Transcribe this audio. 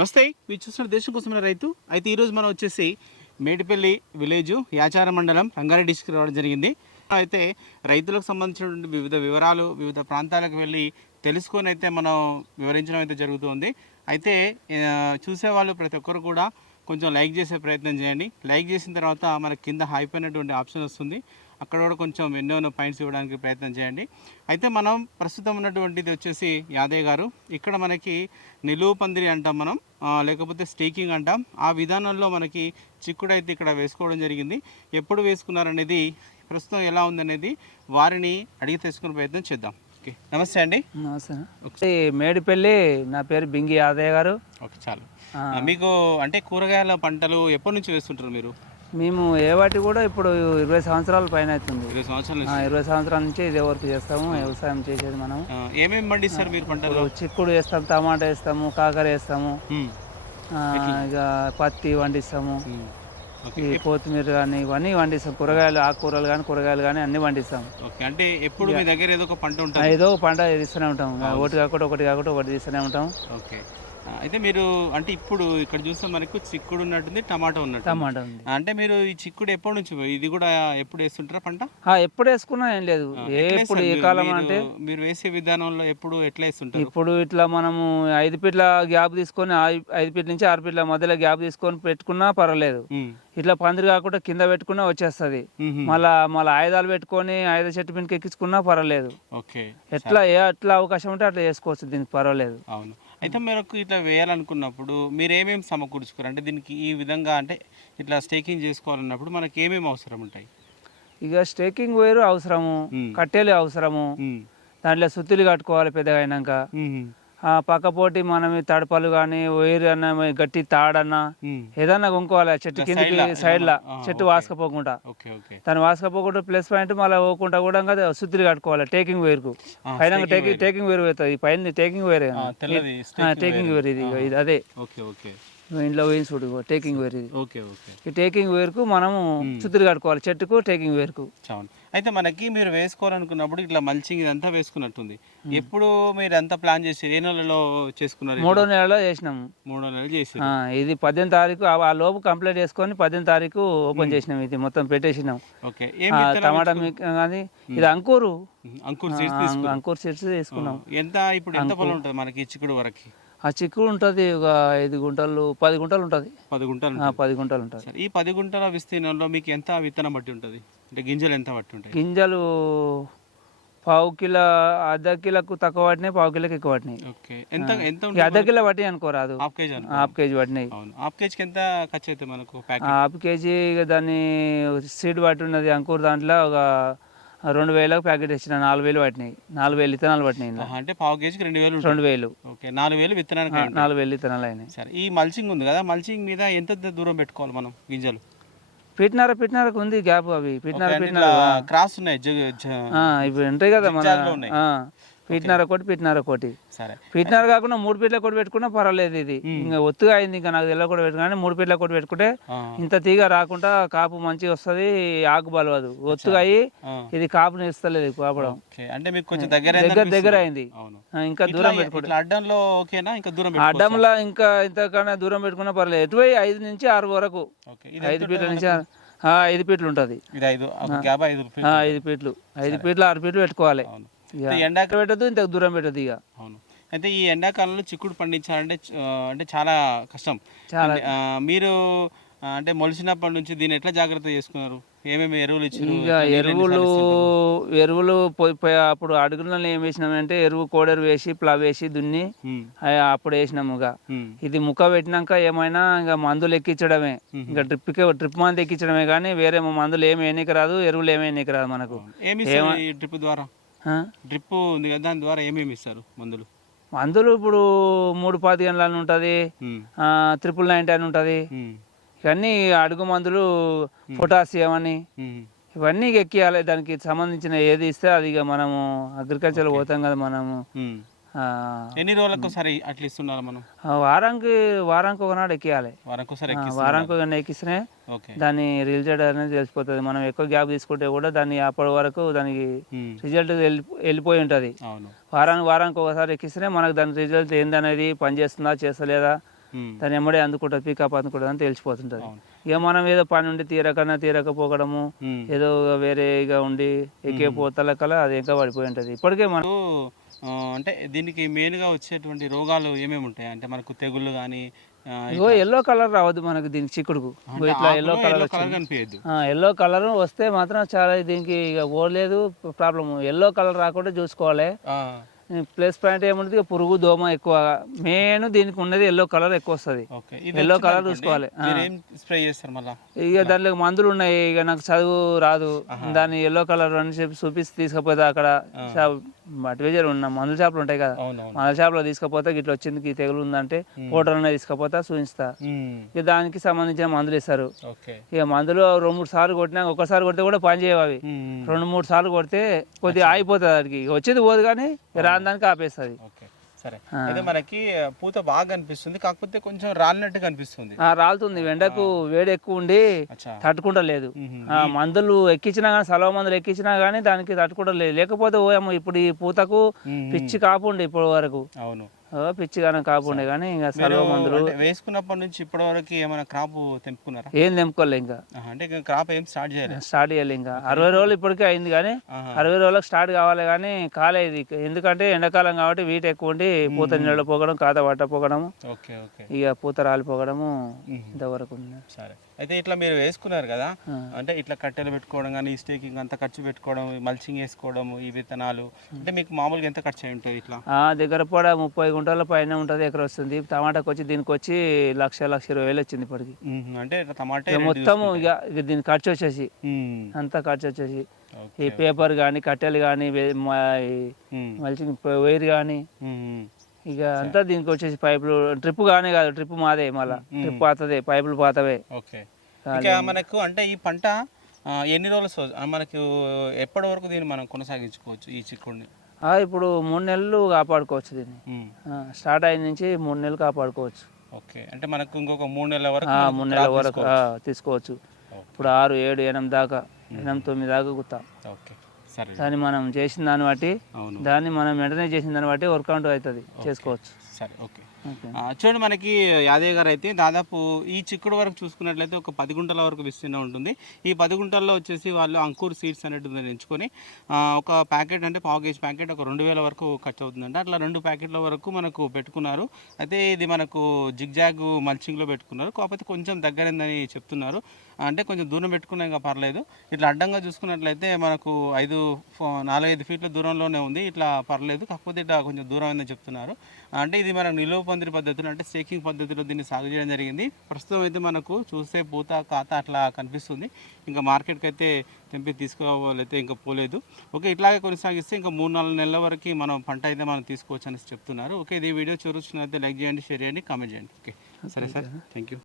నమస్తే, మీరు చూస్తున్న దేశం కోసమైన రైతు. అయితే ఈరోజు మనం వచ్చేసి మేడిపల్లి విలేజ్ యాచారం మండలం రంగారెడ్డి డిస్ట్రిక్ట్ రావడం జరిగింది. అయితే రైతులకు సంబంధించినటువంటి వివిధ వివరాలు వివిధ ప్రాంతాలకు వెళ్ళి తెలుసుకొని అయితే మనం వివరించడం అయితే జరుగుతుంది. అయితే చూసేవాళ్ళు ప్రతి ఒక్కరు కూడా కొంచెం లైక్ చేసే ప్రయత్నం చేయండి. లైక్ చేసిన తర్వాత మనకి కింద హైపోయినటువంటి ఆప్షన్ వస్తుంది, అక్కడ కూడా కొంచెం ఎన్నో పాయింట్స్ ఇవ్వడానికి ప్రయత్నం చేయండి. అయితే మనం ప్రస్తుతం ఉన్నటువంటిది వచ్చేసి యాదయ్య గారు. ఇక్కడ మనకి నిలువు పందిరి అంటాం మనం, లేకపోతే స్టేకింగ్ అంటాం. ఆ విధానంలో మనకి చిక్కుడు అయితే ఇక్కడ వేసుకోవడం జరిగింది. ఎప్పుడు వేసుకున్నారనేది, ప్రస్తుతం ఎలా ఉందనేది వారిని అడిగి తెలుసుకునే ప్రయత్నం చేద్దాం. ఓకే, నమస్తే అండి. నమస్తే. మేడిపల్లి, నా పేరు బింగి యాదయ్య గారు. ఓకే, చాలు. మీకు అంటే కూరగాయల పంటలు ఎప్పటి నుంచి వేస్తుంటారు మీరు? మేము ఏ వాటి కూడా ఇప్పుడు 20 సంవత్సరాల పైన అవుతుంది. 20 సంవత్సరాల 20 సంవత్సరాల నుంచి ఇదే వర్క్ చేస్తాము, వ్యవసాయం చేసేది మనం. ఏమేమి పండిస్తారు మీరు పంటలు? చిక్కుడు వేస్తాము, టమాటా వేస్తాము, కాకర వేస్తాము, ఇక పత్తి పండిస్తాము, ఈ కొత్తిమీర కానీ ఇవన్నీ పండిస్తాం. కూరగాయలు, ఆకుకూరలు కానీ కూరగాయలు కానీ అన్ని పండిస్తాం. ఓకే, అంటే ఎప్పుడు మీ దగ్గర ఏదో ఒక పంట ఉంటుంది? ఏదో పంట తీస్తూనే ఉంటాం, ఒకటి కాకుండా ఒకటి తీస్తూనే ఉంటాం. ఓకే, అయితే మీరు అంటే ఇప్పుడు ఇక్కడ చూస్తే మనకు చిక్కుడు ఉన్నట్టుంది, టమాటా టమాటా ఉంది. అంటే మీరు ఈ చిక్కుడు ఎప్పటి నుంచి, ఇది కూడా ఎప్పుడు వేస్తుంటారా పంట? ఎప్పుడు వేసుకున్నా ఏం లేదు, ఎప్పుడు ఏ కాలం అంటే మీరు వేసే విధానంలో ఎప్పుడు ఎట్లా వేస్తుంటారు? ఇప్పుడు ఇట్లా మనము 5 ఫీట్ల గ్యాప్ తీసుకొని 5 ఫీట్ల నుంచి 6 ఫీట్ల మధ్యలో గ్యాప్ తీసుకొని పెట్టుకున్నా పర్వాలేదు. ఇట్లా పందిరి కాకుండా కింద పెట్టుకున్నా వచ్చేస్తుంది. మళ్ళా ఆయుధాలు పెట్టుకొని ఆయుధ చెట్టు మీదకి ఎక్కించుకున్నా పర్వాలేదు. ఓకే, ఎట్లా అవకాశం ఉంటే అట్లా చేసుకోవచ్చు, దీనికి పర్వాలేదు. అవును. అయితే మీరు ఇట్లా వేయాలనుకున్నప్పుడు మీరు ఏమేమి సమకూర్చుకోరు? అంటే దీనికి ఈ విధంగా అంటే ఇట్లా స్టేకింగ్ చేసుకోవాలన్నప్పుడు మనకి ఏమేమి అవసరం ఉంటాయి? ఇక స్టేకింగ్ వేరు అవసరము, కట్టెలు అవసరము, దాంట్లో సుత్తులు కట్టుకోవాలి పెద్దగా అయినాక. పక్కపోటి మనం తడపలు కానీ వైరు అన్న గట్టి తాడన్నా ఏదన్నా కొనుక్కోవాలి చెట్టు కిందకి సైడ్ లా, చెట్టు వాసుకపోకుండా. దాన్ని వాసుకపోకుండా ప్లస్ పాయింట్ మళ్ళీ పోకుండా కూడా సుత్తులు కట్టుకోవాలి. టేకింగ్ వేరుకు పైన టేకింగ్ వేరు అవుతుంది, పైన టేకింగ్ వేరే, టేకింగ్ వేరు ఇది అదే ఇంట్లో వేయించి చూడు టేకింగ్ వేర్. ఇది ఈ టేకింగ్ వేర్కు మనము సుత్తులు కట్టుకోవాలి, చెట్టుకు టేకింగ్ వేర్కు. అయితే మనకి మీరు వేసుకోవాలనుకున్నప్పుడు ఇట్లా మల్చింగ్ ఇదంతా వేసుకున్నట్టుంది. ఎప్పుడు మీరు ఎంత ప్లాన్ చేసి ఏ నెలలో చేసుకున్నారు? 3వ నెలలో చేసినాము. 3వ నెల చేసి ఇది 18వ తారీఖు ఆ లోపు కంప్లీట్ చేసుకొని 18వ తారీఖు ఓపెన్ చేసినాం. ఇది మొత్తం పెట్టేసినాం. టమాటా కానీ ఇది అంకూరు సీడ్స్ తీసుకున్నాం. ఎంత ఇప్పుడు ఎంత పొలం ఉంటుంది మనకి చిక్కుడు వరకు? ఆ చిక్కుడు ఉంటుంది ఒక 5 గుంటలు 10 గుంటలు ఉంటుంది. 10 గుంటలు 10 గుంటలు ఉంటుంది. ఈ 10 గుంటల విస్తీర్ణంలో మీకు ఎంత విత్తనం బట్టి ఉంటుంది? అంటే గింజలు ఎంత బట్టి ఉంటాయి? గింజలు 1/2 కిలో, అర్ధ కిలోకు తక్కువ పట్టినాయి, 1/2 కిలోకి ఎక్కువ పట్టినాయి. అర్ధ కిలో పట్టి అనుకోరాదు, హాఫ్ కేజీ పట్టినాయి. హాఫ్ కేజీకి ఎంత ఖర్చు అవుతుంది మనకు? హాఫ్ కేజీ దాన్ని సీడ్ పట్టి ఉన్నది అంకూరు, దాంట్లో ఒక 2000 ప్యాకెట్ ఇచ్చిన 4000 పట్టినాయి. 4000 విత్తనాలు పట్టినాయి. అంటే 1/2 కేజీకి 2000. 4000 విత్తనాలు, 4000 విత్తనాలు అయినాయి. సరే, ఈ మల్చింగ్ ఉంది కదా, మల్చింగ్ మీద ఎంత దూరం పెట్టుకోవాలి మనం గింజలు? పిట్నరకు ఉంది గ్యాప్. అవి పిట్నర క్రాస్ ఉన్నాయి, ఇప్పుడు ఉంటాయి కదా మన పిట్నర కోటి. పిట్నర కాకుండా 3 ఫీట్ల కోటి పెట్టుకున్నా పర్వాలేదు. ఇది ఇంకా ఒత్తుగా అయింది, ఇంకా నాకు తెల్ల కూడా పెట్టుకున్నా. 3 ఫీట్ల కోటి పెట్టుకుంటే ఇంత తీగ రాకుండా కాపు మంచిగా వస్తుంది, ఆకు బలవదు. ఒత్తుగా అయ్యి ఇది కాపుని ఇస్తలేదు కాపడం. అంటే మీకు కొంచెం దగ్గర అయింది. ఇంకా దూరం పెట్టుకుంటే అడ్డంలో ఇంకా ఇంతకన్నా దూరం పెట్టుకున్నా పర్లేదు. ఎటువై 5 నుంచి 6 వరకు, 5 ఫీట్ల నుంచి 5 ఫీట్లు ఉంటుంది. 5 ఫీట్లు 6 ఫీట్లు పెట్టుకోవాలి. ఎండాక పెట్టదు, ఇంత దూరం పెట్టదు ఇక. అవును. అయితే ఈ ఎండాకాలంలో చిక్కుడు పండించాలంటే అంటే చాలా కష్టం. మీరు అంటే మొలిసినప్పటి నుంచి దీన్ని ఎట్లా జాగ్రత్త చేసుకున్నారు? ఏమేమి ఎరువులు ఇచ్చారు? ఇంకా ఎరువులు అప్పుడు అడుగులలో ఏం వేసినామంటే కోడెరు వేసి ప్లవ్ వేసి దున్ని అప్పుడు వేసినాము. ఇది ముక్క పెట్టినాక ఏమైనా ఇంకా మందులు ఎక్కించడమే, ఇంకా డ్రిప్ మందు ఎక్కించడమే కానీ వేరే మందులు ఏమి వేయనీకి రాదు, ఎరువులు ఏమి వేయనీకి రాదు మనకు. డ్రిప్ ద్వారా డ్రిప్ ఉంది కదా, దాని ద్వారా ఏమేమి ఇస్తారు మందులు? ఇప్పుడు 3 గంటలని ఉంటుంది, 999 అని ఉంటుంది. ఇవన్నీ అడుగు మందులు, పొటాషియం అని ఇవన్నీ ఎక్కియాలి. దానికి సంబంధించిన ఏది ఇస్తే అది ఇక మనము అగ్రికల్చర్ పోతాం కదా మనము. ఎన్ని రోజులకు సరే అట్లా ఇస్తున్నారు మనం? వారానికి ఒకనాడు ఎక్కియాలి. వారానికి ఎక్కిస్తేనే దాని రిజల్ట్ అనేది తెలిసిపోతుంది. మనం ఎక్కువ గ్యాప్ తీసుకుంటే కూడా దాన్ని అప్పటి వరకు దానికి రిజల్ట్ వెళ్ళిపోయి ఉంటుంది. వారానికి ఒకసారి ఎక్కిస్తేనే మనకు దాని రిజల్ట్ ఏందనేది పనిచేస్తుందా చేస్తలేదా దాని ఎమ్మడే అందుకుంటుంది పికప్ అందుకుంటుంది అని తెలిసిపోతుంటుంది. ఇక మనం ఏదో పని ఉండి తీరకపోకడము ఏదో వేరేగా ఉండి ఎక్కే పోతల కల అది ఇంకా పడిపోయి ఉంటుంది. ఇప్పటికే మనం అంటే దీనికి మెయిన్గా వచ్చేటువంటి రోగాలు ఏమేమి ఉంటాయి అంటే మనకు తెగుళ్ళు కానీ ఇగో ఎల్లో కలర్ రావద్దు మనకు దీనికి చిక్కుడుకు ఇట్లా ఎల్లో కలర్ కనిపించద్దు. ఎల్లో కలర్ వస్తే మాత్రం చాలా దీనికి ఇక ఓలేదు ప్రాబ్లమ్. ఎల్లో కలర్ రాకుండా చూసుకోవాలి. ప్లస్ పాయింట్ ఏముంటుంది ఇక పురుగు దోమ ఎక్కువ మెయిన్ దీనికి ఉన్నది ఎల్లో కలర్ ఎక్కువ వస్తుంది. ఎల్లో కలర్ చూసుకోవాలి. స్ప్రే చేస్తారు మళ్ళీ ఇక దాంట్లో మందులు ఉన్నాయి. ఇక నాకు చదువు రాదు దాన్ని ఎల్లో కలర్ అని చెప్పి చూపిస్తే తీసుకపోతే అక్కడ అడ్వైజర్ ఉన్న మందుల షాపులు ఉంటాయి కదా మందుల షాపులో తీసుకపోతే ఇట్లా వచ్చింది ఈ తెగులు ఉందంటే ఫోటోలనే తీసుకపోతా చూపిస్తా. ఇక దానికి సంబంధించిన మందులు ఇస్తారు. ఇక మందులు 2-3 సార్లు కొట్టినా ఒకసారి కొడితే కూడా పని చేయవు అవి. 2-3 సార్లు కొడితే కొద్దిగా ఆగిపోతుంది. దానికి వచ్చేది పోదు కానీ రాని దానికి ఆపేస్తుంది. సరే అయితే మనకి పూత బాగా కనిపిస్తుంది కాకపోతే కొంచెం రాలినట్టు కనిపిస్తుంది. రాలుతుంది ఎండకు వేడి ఎక్కువ ఉండి తట్టుకుంటలేదు. మందులు ఎక్కించినా కానీ సలవ మందులు ఎక్కించినా కానీ దానికి తట్టుకుంటలేదు. లేకపోతే ఓయమ్మ ఇప్పుడు ఈ పూతకు పిచ్చి కాపుండే ఇప్పటి వరకు. అవును పిచ్చిగానే కాపుండే కానీ ఇంకా సలవ మందులు వేసుకున్నప్పటి నుంచి ఇప్పటి వరకు ఏమైనా క్రాప్ తెంపుకున్నారా? ఏం తెంపుకోలే ఇంకా. అంటే క్రాప్ ఏం స్టార్ట్ చేయాలి ఇంకా 60 రోజులు ఇప్పటికే అయింది కానీ 60 రోజులకు స్టార్ట్ కావాలి కానీ కాలేదు. ఎందుకంటే ఎండాకాలం కాబట్టి వీటి ఎక్కువ ఉండి పూత నీళ్ళు పోగడం కాత పట్టపోగడము ఇక పూత రాలిపోగడము ఇంతవరకు ఉంది. సరే అయితే ఇట్లా మీరు వేసుకున్నారు కదా అంటే ఇట్లా కట్టెలు పెట్టుకోవడం కానీ స్టేకింగ్ అంతా ఖర్చు పెట్టుకోవడం మల్చింగ్ వేసుకోవడం ఈ విత్తనాలు అంటే మీకు మామూలుగా ఎంత ఖర్చు అయి ఉంటుంది? ఇట్లా దగ్గర కూడా 30 గుంటల పైన ఉంటుంది ఎకర వస్తుంది. టమాటాకి వచ్చి దీనికి వచ్చి 1,20,000 వచ్చింది ఇప్పటికి. అంటే టమాటా మొత్తం ఇక దీని ఖర్చు వచ్చేసి అంతా ఖర్చు వచ్చేసి ఈ పేపర్ కానీ కట్టెలు కానీ మల్చింగ్ వైర్ కానీ ఇక అంతా దీనికి వచ్చేసి పైపులు ట్రిప్ కానీ కాదు ట్రిప్ మాదే మళ్ళీ ట్రిప్ పాతదే పైపులు పాతవే. మనకు అంటే ఈ పంట ఎన్ని రోజులు మనకు ఎప్పటి వరకు దీన్ని మనం కొనసాగించుకోవచ్చు ఈ చిక్కుడిని? ఇప్పుడు 3 నెలలు కాపాడుకోవచ్చు దీన్ని. స్టార్ట్ అయిన నుంచి 3 నెలలు కాపాడుకోవచ్చు. ఓకే అంటే మనకు ఇంకొక 3 నెలల వరకు 3 నెలల వరకు తీసుకోవచ్చు. ఇప్పుడు 6, 7, 8 దాకా 8, 9 దాకా గుత్తా. ఓకే సరే దాన్ని మనం చేసిన దాన్ని బట్టి దాన్ని మనం వెంటనే చేసిన దాన్ని బట్టి వర్కౌట్ అవుతుంది చేసుకోవచ్చు. సరే ఓకే చూడండి మనకి యాదయ్య గారు అయితే దాదాపు ఈ చిక్కుడు వరకు చూసుకున్నట్లయితే ఒక 10 గుంటల వరకు విస్తీర్ణం ఉంటుంది. ఈ 10 గుంటల్లో వచ్చేసి వాళ్ళు అంకూర్ సీడ్స్ అనేటిది ఎంచుకొని ఒక ప్యాకెట్ అంటే 1/2 కేజీ ప్యాకెట్ ఒక 2,000 వరకు ఖర్చు అవుతుందంటే అట్లా 2 ప్యాకెట్ల వరకు మనకు పెట్టుకున్నారు. అయితే ఇది మనకు జిగ్జాగ్ మల్చింగ్లో పెట్టుకున్నారు కాకపోతే కొంచెం దగ్గరైందని చెప్తున్నారు. అంటే కొంచెం దూరం పెట్టుకున్నా ఇంకా పర్లేదు. ఇట్లా అడ్డంగా చూసుకున్నట్లయితే మనకు 4-5 ఫీట్ల దూరంలోనే ఉంది. ఇట్లా పర్లేదు కాకపోతే ఇట్లా కొంచెం దూరం అయిందని చెప్తున్నారు. అంటే ఇది మనకు నిలువ పందిరి పద్ధతిలో అంటే స్టేకింగ్ పద్ధతిలో దీన్ని సాగు చేయడం జరిగింది. ప్రస్తుతం అయితే మనకు చూస్తే పూత కాత అట్లా కనిపిస్తుంది. ఇంకా మార్కెట్కి అయితే తెంపి తీసుకోవాలైతే ఇంకా పోలేదు. ఓకే ఇట్లాగే కొనసాగిస్తే ఇంకా 3-4 నెలల వరకు మనం పంట అయితే మనం తీసుకోవచ్చు అని చెప్తున్నారు. ఓకే ఇది వీడియో చూసినట్లయితే లైక్ చేయండి, షేర్ చేయండి, కామెంట్ చేయండి. ఓకే సరే సార్ థ్యాంక్ యూ.